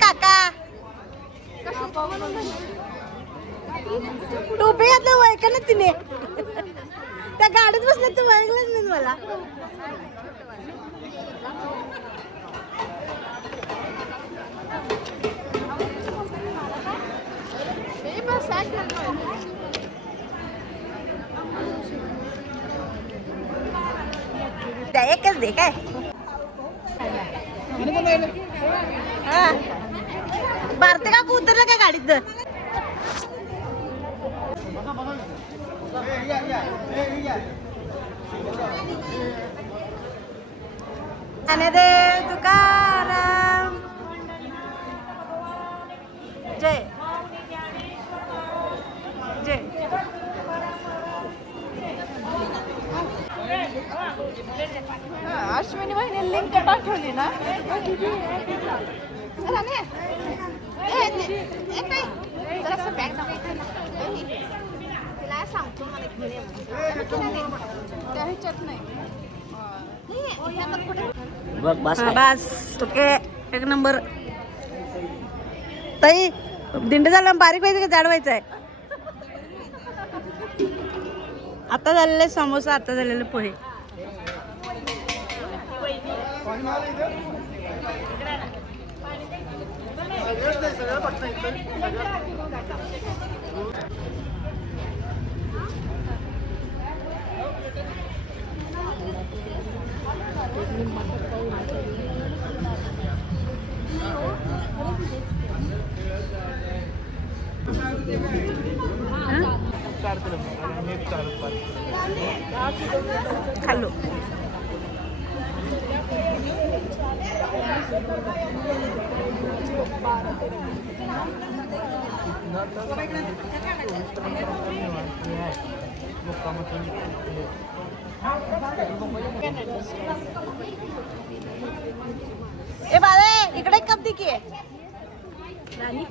काका टोपी घातलं वळखलं ना तिने त्या गाडीत बसलं तर वळखलंच नाही मला. एकच दे काय भारती का उतरलं काय गाडीत ज्ञानदेव तुकाराम जय जय. अश्विनी बहिणी लिंक पाठवली ना. बस ओके एक नंबर. ताई दिंड झाला बारीक व्हायचं का जाड व्हायचं आहे. आता झालेले समोसा आता झालेले पोहे. खाल्लो ए बाळे इकडे कप दे की राणी.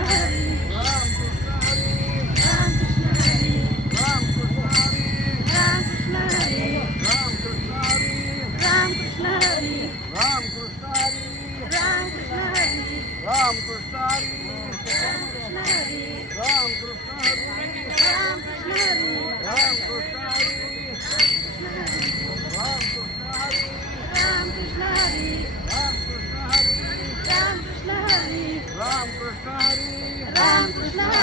Hare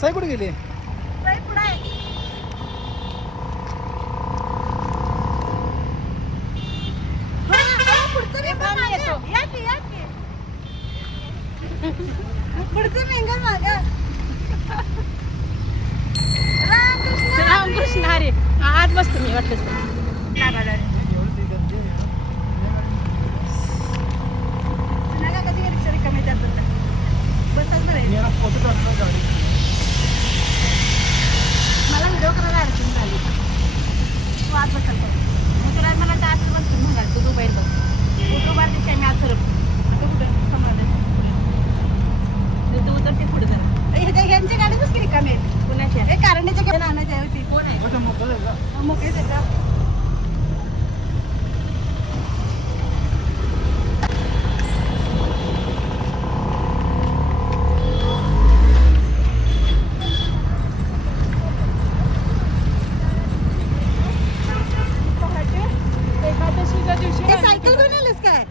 साई कुठे गेली? साई पुढे आहे. पुढचं मेंगल मागं. रामकृष्ण हरी. आज बसतो मी वाटलं कधी रिक्षा रिकामी जातात बसतात बरं. मला व्हिडिओ करायला अडचण झाली. तू आज बसाल मग तुला मला डान्स बसतो म्हणाल तू दुबईर बस कुठं बार दिसते मी आज सरप आता कुठं समजलं तू उतरते पुढे जरा ह्यांची गाडी बस की रिकामी आहे पुण्याच्या हे कारंड्याच्या गाडी आणायची आहे होती. कोण आहे मोकळीच आहे का? ते सायकल घेऊन आलंस काय?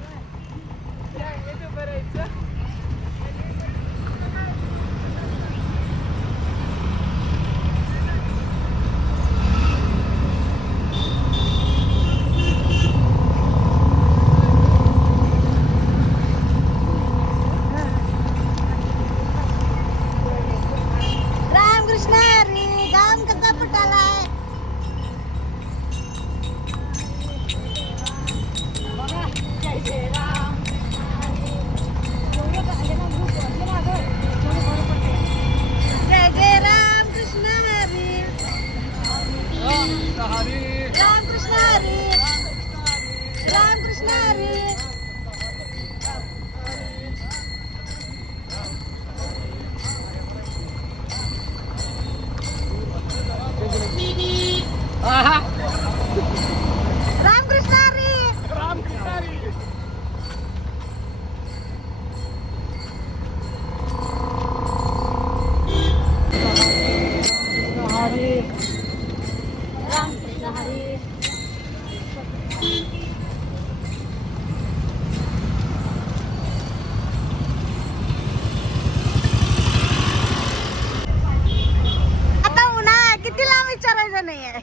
रामकृष्ण हरी. गाम कसा फुटालाय. जय जय राम कृष्ण हरी. राम कृष्ण हरी. राम कृष्ण हरी. राम कृष्ण हरी. रामकृष्ण हरी. आता उन्हा किती लांब विचारायचं नाही आहे.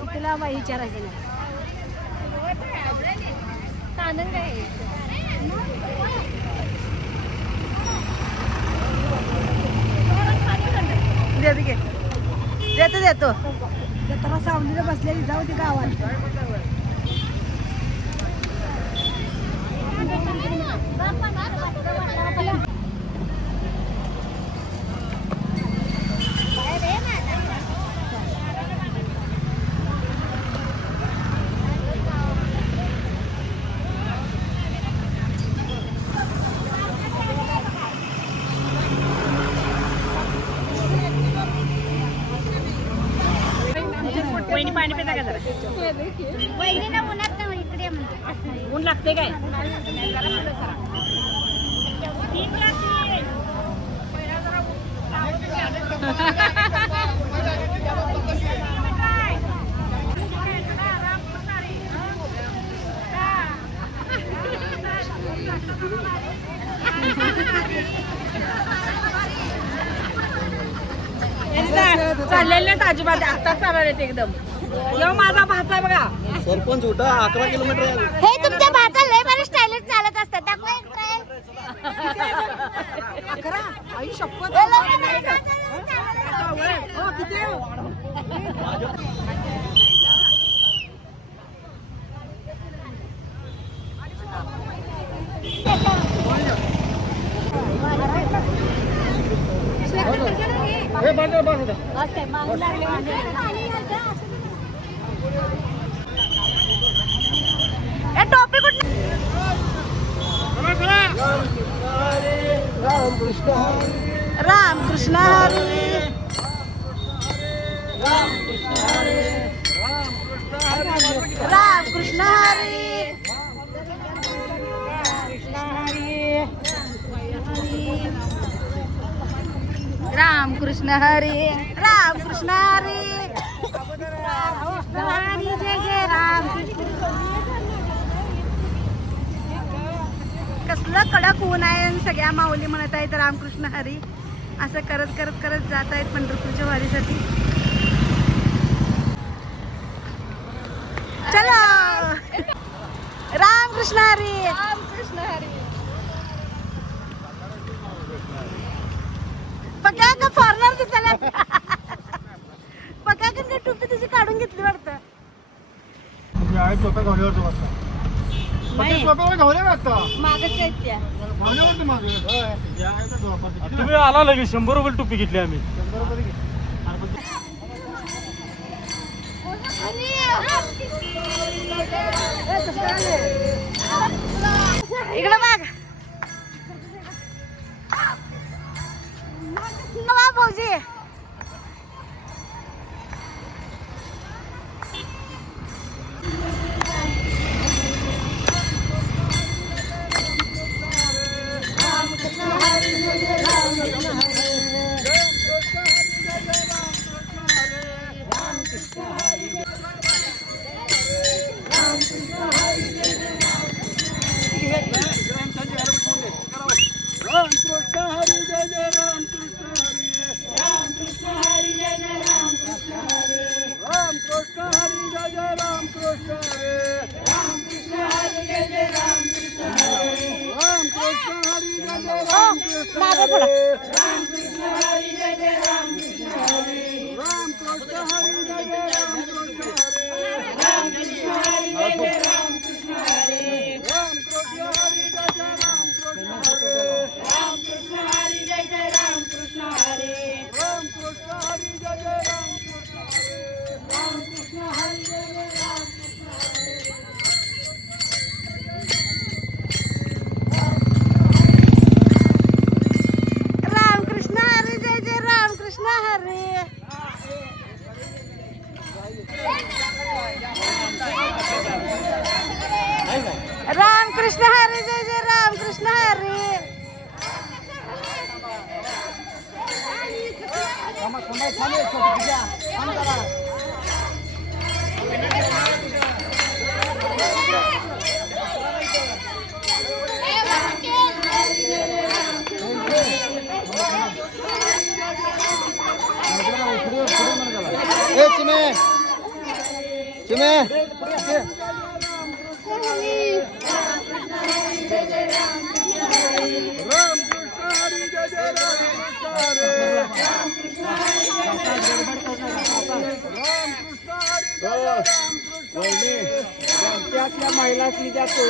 किती लांब आहे विचारायचं नाही. देतो जत्रा सावलीला बसलेली जाऊ ती गावात. वहिनी पाणी पिता का जरा? वहिनी ना उन्हात ना इकडे ऊन लागते काय? चाललेले अजिबात आता चालले एकदम. यो माझा भाचा बघा सरपंच उठा 11 किलोमीटर. हे तुमच्या भाचा लय भारी स्टाईलिश चालत असतात. दाखवा एक ट्रायल. 11 आई शपथ. हो किती हे बाजार बस होता. बस काय मागून लागले माझे. ए टोपी कुठे? रामकृष्ण हरी. रामकृष्ण हरी. रामकृष्ण हरी. रामकृष्ण हरी. जय जय राम. कसलं कडक ऊन आहे. सगळ्या माऊली म्हणत आहेत रामकृष्ण हरी. असं करत करत करत जात आहेत पंढरपूरच्या वारीसाठी. चला रामकृष्ण हरी. रामकृष्ण हरी. पक्या का फॉरनर दिसला. पक्या का टोपी तुझी काढून घेतली वाटतं. मागच आहेत त्या. तुम्ही आला लगेच 100 रुपये टोपी घेतली आम्ही. इकडं बघ भाऊजी. मागं पुढं. रामकृष्ण हरी. जय जय रामकृष्ण हरी. रामकृष्ण हरी. जय जय रामकृष्ण हरी. महिला जातो.